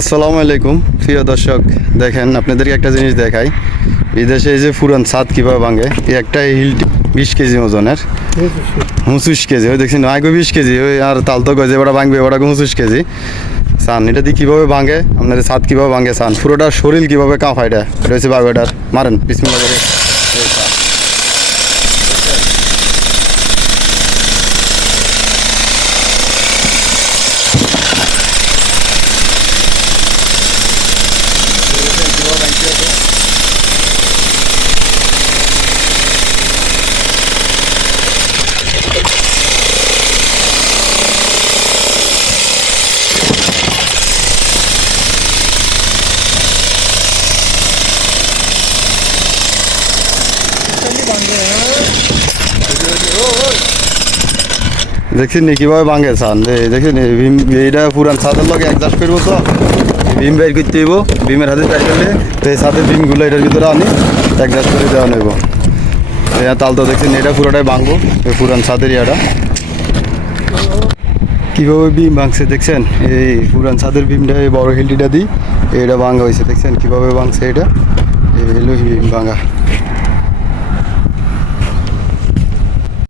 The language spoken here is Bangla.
আসসালামু আলাইকুম প্রিয় দর্শক, দেখেন আপনাদেরকে একটা জিনিস দেখাই। বিদেশে এই যে পুরান ছাদ কীভাবে ভাঙে, এই একটা হিল 20 কেজি ওজনের, 25 কেজি, ওই দেখছেন আগে 20 কেজি, ওই আর তাল তো গজে ওটা ভাঙবে, ওটা 25 কেজি সান। এটা দিয়ে কীভাবে ভাঙে, আপনার ছাদ কীভাবে ভাঙে সান, পুরোটা শরীর কীভাবে কাঁপায়, এটা রয়েছে বাবুটার মারেন বিসমিল্লাহ করে। এই সান। দেখছেন নি কীভাবে ভাঙে সান, দেখছেন ভীম, এইটা পুরান ছাদের লগে অ্যাডজাস্ট করবো, তো ভীম বের করতে হইব, ভীমের হাতে চাই করলে তো এই ছাদের ভীমগুলো এটার ভিতরে আনি অ্যাডজাস্ট করে দেওয়া নেব। তাল তো দেখছেন এটা পুরোটাই ভাঙবো, এই পুরান ছাদের ইয়াটা কীভাবে ভীম ভাঙছে দেখছেন। এই পুরান ছাদের ভীমটা এই বড় হিলটিটা দিই, এটা ভাঙা হয়েছে, দেখছেন কীভাবে ভাঙছে, এটা এই হলো ভীম ভাঙা।